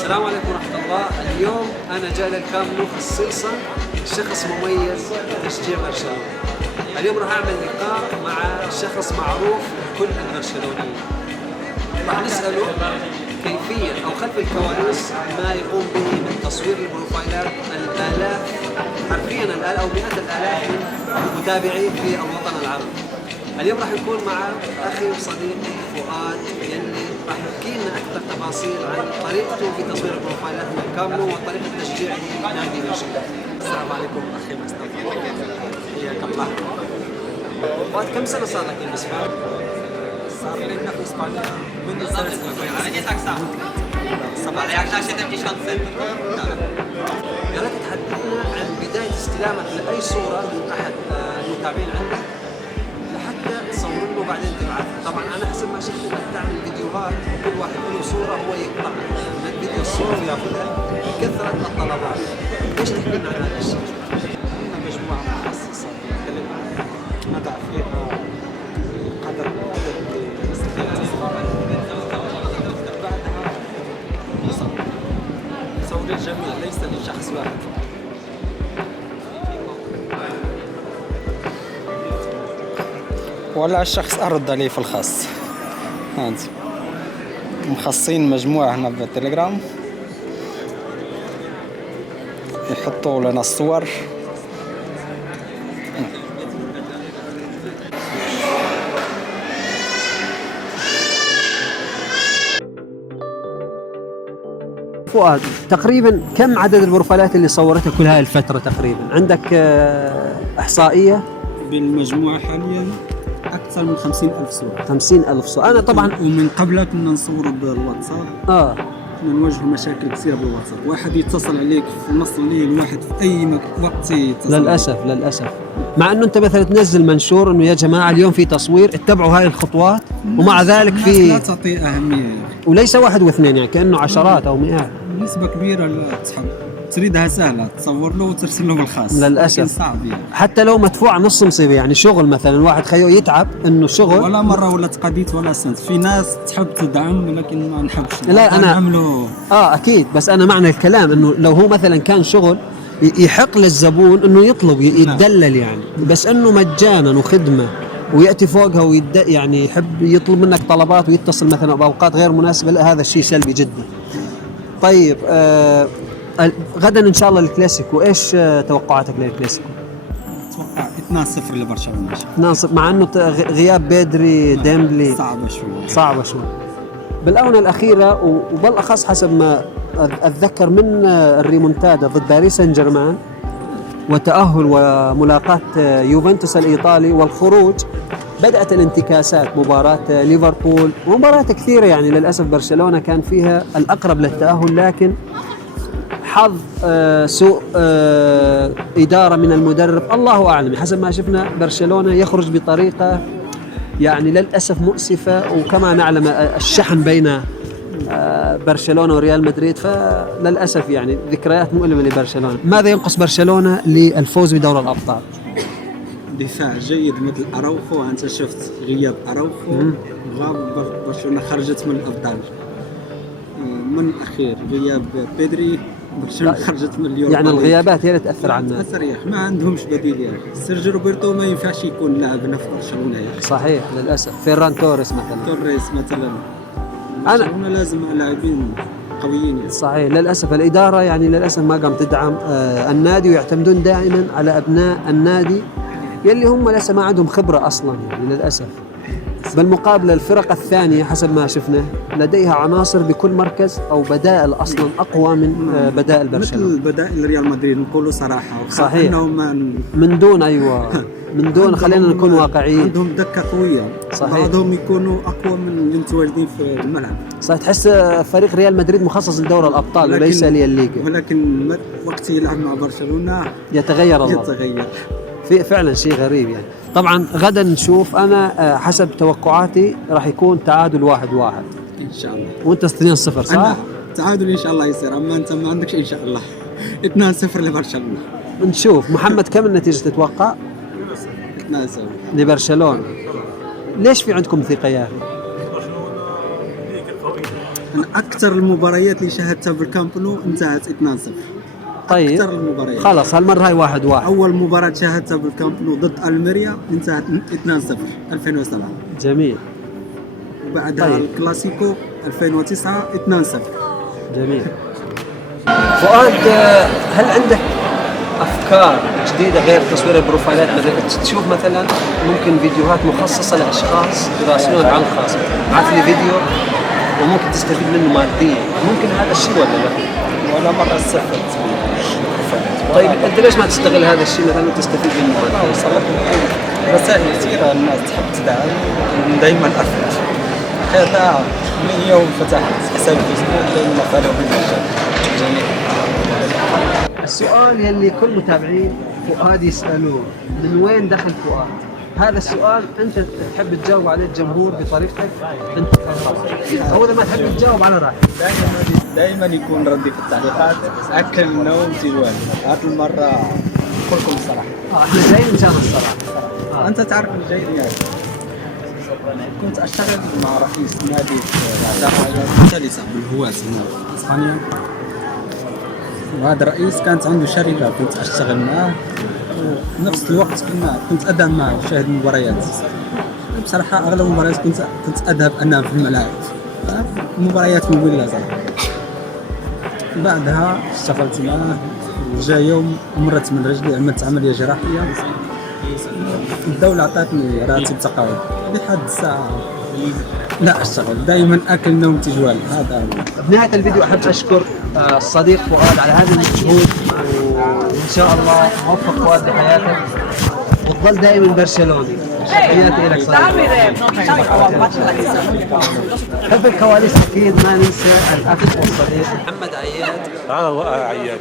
السلام عليكم ورحمة الله. اليوم أنا جاي للكامب نو خصيصا شخص مميز لتشجيع برشلونة. اليوم راح أعمل لقاء مع شخص معروف لكل البرشلونيين. راح نسأله كيفية أو خلف الكواليس ما يقوم به من تصوير البروفايلات الآلاف، حرفيا الآلاف أو مئات الآلاف من متابعين في الوطن العربي. اليوم راح يكون مع أخي وصديقي فؤاد يلي راح يحكي لنا أكثر تفاصيل عن طريقته في تصوير البروفايلات من كامله وطريقة تشجيعه لنادي برشلونة. السلام عليكم أخي مصطفى، حياك الله. فؤاد كم سنة صار لك بالنسبة؟ صار لي هنا في إسبانيا منذ سنة 17 يا ريت تحدثنا عن بداية استلامك لأي صورة من أحد المتابعين عندك لحتى تصور له وبعدين تبعثها. طبعا أنا حسب ما شفت إنك تعمل فيديوهات وكل واحد له صورة هو يقطع من الفيديو الصورة وياخذها بكثرة الطلبات. ليش تحكي لنا عن هذا الشيء؟ عندنا مجموعة مخصصة نتكلم نضع فيها قدر بعدها صور الجميع ليس لشخص واحد. ولا الشخص أرد عليه في الخاص. هذه مخصصين مجموعة هنا بالتليجرام يحطوا لنا الصور. فؤاد، تقريبا كم عدد البروفايلات اللي صورتها كل هاي الفترة تقريبا؟ عندك إحصائية؟ بالمجموعة حاليا أكثر من 50,000 صورة. 50,000 صورة. أنا طبعا ومن قبل كنا نصوروا بالواتساب. كنا نواجه مشاكل كثيرة بالواتساب، واحد يتصل عليك في نص الليل، واحد في أي وقت يتصل. للأسف مع أنه أنت مثلا تنزل منشور أنه يا جماعة اليوم في تصوير اتبعوا هاي الخطوات، ومع ذلك في لا تعطي أهمية، وليس واحد واثنين، يعني كأنه عشرات أو مئات. نسبة كبيرة لا تسحب، تريدها سهلة، تصور له وترسل له بالخاص. للأسف صعب يعني. حتى لو مدفوع نص مصيبة، يعني شغل مثلا الواحد خيو يتعب انه شغل ولا مرة ولا تقديت ولا سنت. في ناس تحب تدعم ولكن ما نحبش. لا انا نعمله اكيد، بس انا معنى الكلام انه لو هو مثلا كان شغل يحق للزبون انه يطلب يتدلل يعني، بس انه مجانا وخدمة ويأتي فوقها يعني يحب يطلب منك طلبات ويتصل مثلا بأوقات غير مناسبة، لا هذا الشيء سلبي جدا. طيب غدا ان شاء الله الكلاسيكو، ايش توقعاتك للكلاسيكو؟ اتوقع 2-0 لبرشلونة. 2-0 مع انه غياب بيدري ديمبلي صعبة شوي. بالاونه الاخيره وبالاخص حسب ما اتذكر من الريمونتادا ضد باريس سان جيرمان وتاهل وملاقاه يوفنتوس الايطالي والخروج، بدات الانتكاسات. مباراه ليفربول ومباراه كثيره يعني للاسف برشلونه كان فيها الاقرب للتاهل، لكن حظ سوء إدارة من المدرب، الله أعلم. حسب ما شفنا برشلونة يخرج بطريقة يعني للأسف مؤسفة، وكما نعلم الشحن بين برشلونة وريال مدريد، فللأسف يعني ذكريات مؤلمة لبرشلونة. ماذا ينقص برشلونة للفوز بدوري الأبطال؟ دفاع جيد مثل أراوخو. أنت شفت غياب أراوخو، غاب برشلونة خرجت من الأبطال. من الأخير غياب بيدري، برشلونة خرجت من اليورو. يعني الغيابات هي اللي تأثر على الناس. تأثر يا أخي، ما عندهمش بديل يا أخي. سيرجيو روبرتو ما ينفعش يكون لاعب في برشلونة يا أخي. صحيح للأسف. فيران توريس مثلا برشلونة لازم لاعبين قويين يعني. صحيح للأسف الإدارة يعني للأسف ما قام تدعم النادي، ويعتمدون دائما على أبناء النادي يلي هم لسه ما عندهم خبرة أصلا يعني للأسف. بالمقابل الفرق الثانية حسب ما شفنا لديها عناصر بكل مركز أو بدائل أصلا أقوى من بدائل برشلونة، مثل بدائل ريال مدريد نقولوا صراحة. صحيح من دون من دون خلينا نكون واقعيين. عندهم دكة قوية، صحيح. بعضهم يكونوا أقوى من اللي متواجدين في الملعب. صحيح، تحس فريق ريال مدريد مخصص لدوري الأبطال وليس للليغا، ولكن وقت يلعب مع برشلونة يتغير. في فعلا شيء غريب يعني. طبعا غدا نشوف. أنا حسب توقعاتي راح يكون تعادل 1-1 إن شاء الله. وأنت 2-0 صح؟ أنا تعادل إن شاء الله يصير، أما أنت ما عندكش إن شاء الله. 2-0 لبرشلونة. نشوف. محمد كم النتيجة تتوقع؟ 2-0 لبرشلونة. ليش في عندكم ثقة يا أخي؟ أنا أكثر المباريات اللي شاهدتها بالكامب نو انتهت 2-0. طيب أكثر المباريات. خلاص هالمرة هاي 1-1. أول مباراة شاهدتها بالكامب نو ضد ألميريا انتهت 2-0 2007. جميل. وبعدها طيب. الكلاسيكو 2009 2-0. جميل. فؤاد، هل عندك افكار جديده غير تصوير البروفايلات؟ مثلا تشوف مثلا ممكن فيديوهات مخصصه لاشخاص يراسلونك عن خاص، بعث لي فيديو وممكن تستفيد منه ماديا، ممكن هذا الشيء ولا لا؟ ولا مرة استفدت من طيب انت ليش ما تستغل هذا الشيء مثلا وتستفيد منه ماديا؟ وصلت رسائل كثيرة الناس تحب تدعم، دائما أرفض. هذا من يوم فتحت حساب فيسبوك دائما فالو بالمجال. جميل. السؤال يلي كل متابعين فؤاد يسألوه، من وين دخل فؤاد؟ هذا السؤال انت تحب تجاوب عليه الجمهور بطريقتك انت الخاصة، او اذا ما تحب تجاوب على راحتك. دائما يكون ردي في التعليقات اكل نوم تجوال. هذه المرة كلكم الصراحة. احنا جايين مشان الصراحة. انت تعرف الجيد يعني. كنت اشتغل مع رئيس نادي ثالثة بالهواس هنا في اسبانيا، وهذا الرئيس كانت عنده شركة كنت اشتغل معه، ونفس الوقت كنت اذهب معه اشاهد المباريات. بصراحة اغلب المباريات كنت اذهب انام في الملاعب، مباريات مملة صراحة. بعدها اشتغلت معه، جاء يوم مرت من رجلي، عملت عملية جراحية، الدولة أعطتني راتب تقاعد لحد الساعة لا أشتغل، دائما أكل نوم تجوال. هذا بنهاية الفيديو أحب أشكر الصديق فؤاد على هذا المجهود، وإن شاء الله موفق فؤاد بحياتك وتظل دائما برشلوني. تحياتي لك صديقي. حب الكواليس أكيد ما ننسى الأخ والصديق محمد عياد. عياد